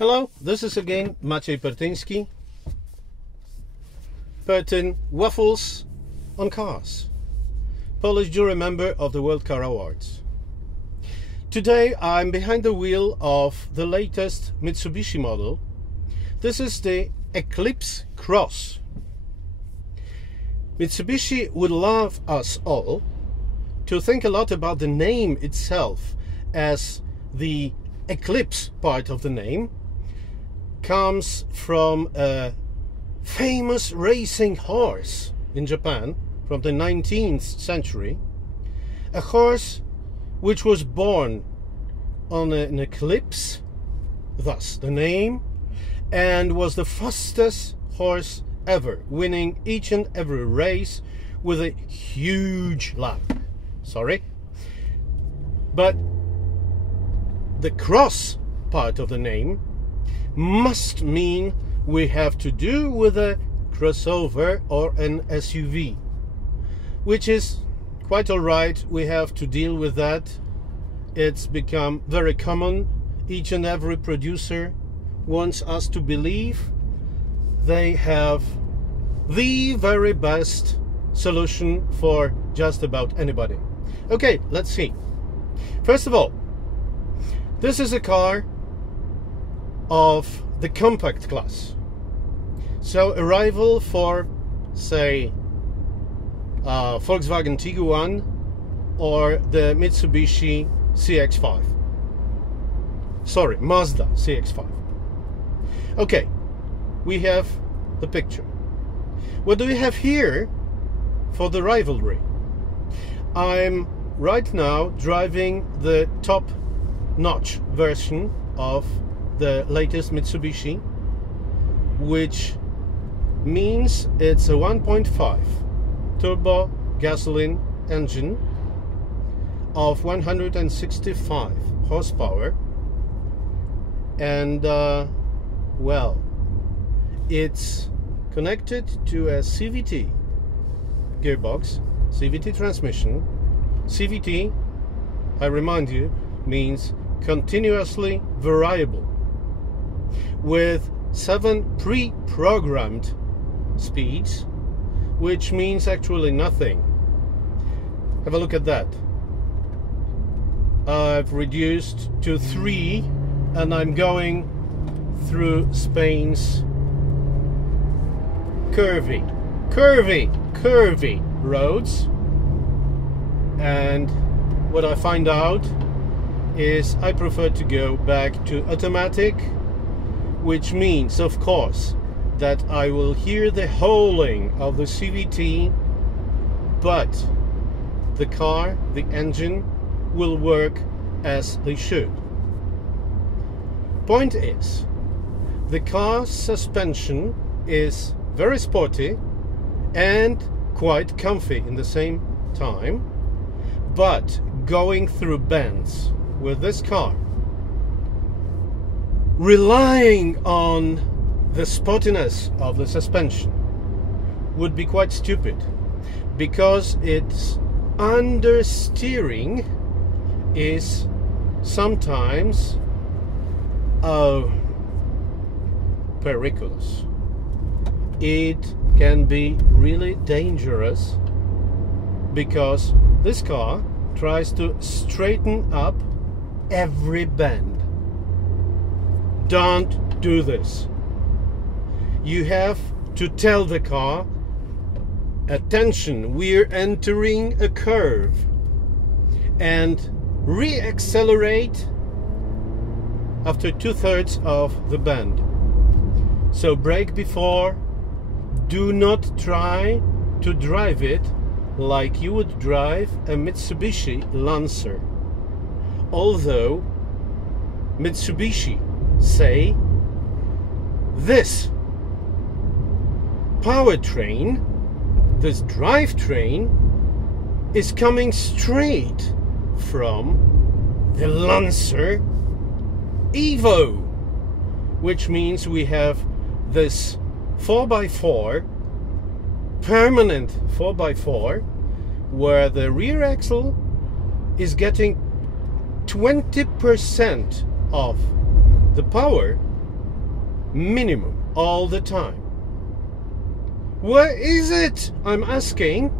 Hello, this is again Maciej Pertyński. Pertyn Waffles on cars. Polish jury member of the World Car Awards. Today I'm behind the wheel of the latest Mitsubishi model. This is the Eclipse Cross. Mitsubishi would love us all to think a lot about the name itself, as the Eclipse part of the name comes from a famous racing horse in Japan from the 19th century, a horse which was born on an eclipse, thus the name, and was the fastest horse ever, winning each and every race with a huge lap. But the cross part of the name must mean we have to do with a crossover or an SUV, which is quite alright. We have to deal with that. It's become very common. Each and every producer wants us to believe they have the very best solution for just about anybody. Okay, let's see. First of all, this is a car of the compact class. So a rival for, say, Volkswagen Tiguan or the Mitsubishi CX-5. Sorry, Mazda CX-5. Okay, we have the picture. What do we have here for the rivalry? I'm right now driving the top-notch version of the latest Mitsubishi, which means it's a 1.5 turbo gasoline engine of 165 horsepower, and well, it's connected to a CVT gearbox, CVT transmission. CVT, I remind you, means continuously variable, with 7 pre-programmed speeds, which means actually nothing. Have a look at that. I've reduced to 3 and I'm going through Spain's curvy roads, and what I find out is I prefer to go back to automatic, which means, of course, that I will hear the howling of the CVT, but the car, the engine, will work as they should. Point is, the car's suspension is very sporty and quite comfy in the same time, but going through bends with this car, relying on the sportiness of the suspension, would be quite stupid, because its understeering is sometimes periculous. It can be really dangerous, because this car tries to straighten up every bend. Don't do this. You have to tell the car, attention, we're entering a curve, and re-accelerate after 2/3 of the bend. So brake before. Do not try to drive it like you would drive a Mitsubishi Lancer. Although Mitsubishi say this powertrain, this drivetrain, is coming straight from the Lancer Evo, which means we have this 4x4, permanent 4x4, where the rear axle is getting 20% of the power minimum, all the time. Where is it, I'm asking,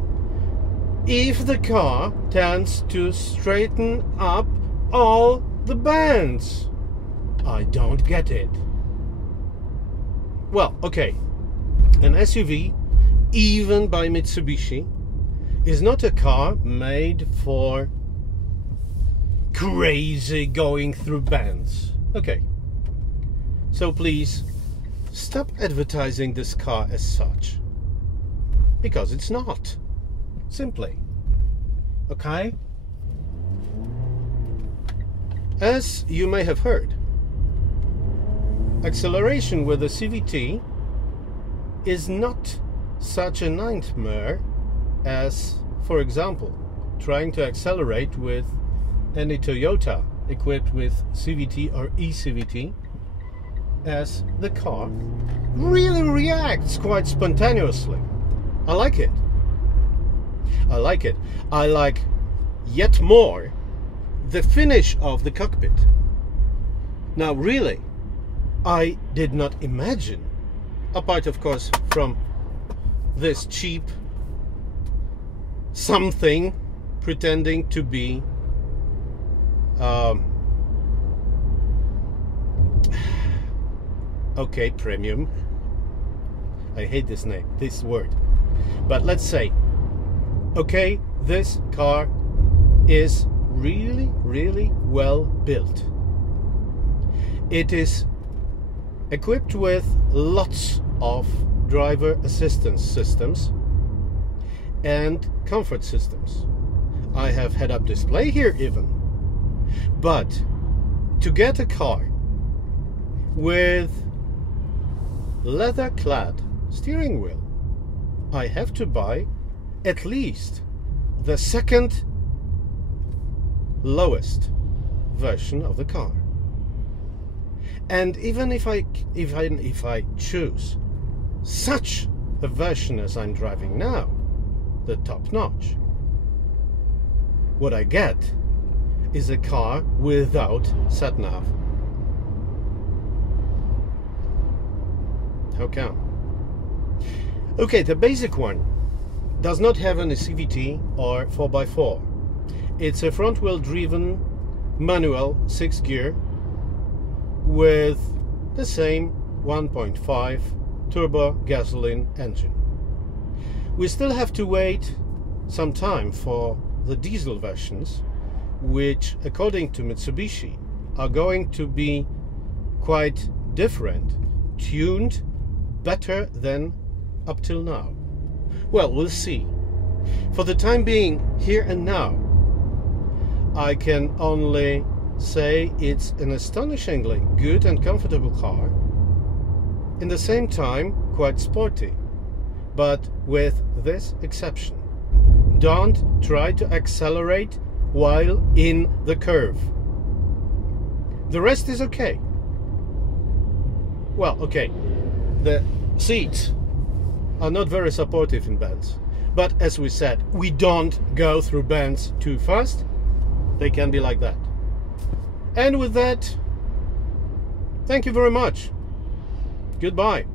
if the car tends to straighten up all the bands? I don't get it. Well, okay, an SUV, even by Mitsubishi, is not a car made for crazy going through bands. Okay, so please stop advertising this car as such, because it's not, simply. Okay? As you may have heard, acceleration with a CVT is not such a nightmare as, for example, trying to accelerate with any Toyota equipped with CVT or eCVT, as the car really reacts quite spontaneously. I like it. I like it. I like yet more the finish of the cockpit. Now really, I did not imagine, apart of course from this cheap something pretending to be okay, premium. I hate this name, this word. But let's say, okay, this car is really, really well built. It is equipped with lots of driver assistance systems and comfort systems. I have head-up display here even. But to get a car with leather-clad steering wheel, I have to buy at least the second lowest version of the car. And even if I choose such a version as I'm driving now, the top notch, what I get is a car without sat-nav. How come? Okay, the basic one does not have any CVT or 4x4. It's a front-wheel driven manual 6-gear with the same 1.5 turbo gasoline engine. We still have to wait some time for the diesel versions, which according to Mitsubishi are going to be quite different, tuned better than up till now. Well, we'll see. For the time being, here and now, I can only say it's an astonishingly good and comfortable car, in the same time quite sporty, but with this exception: don't try to accelerate while in the curve. The rest is okay. Well, okay, the seats are not very supportive in bends, but as we said, we don't go through bends too fast. They can be like that. And with that, thank you very much. Goodbye.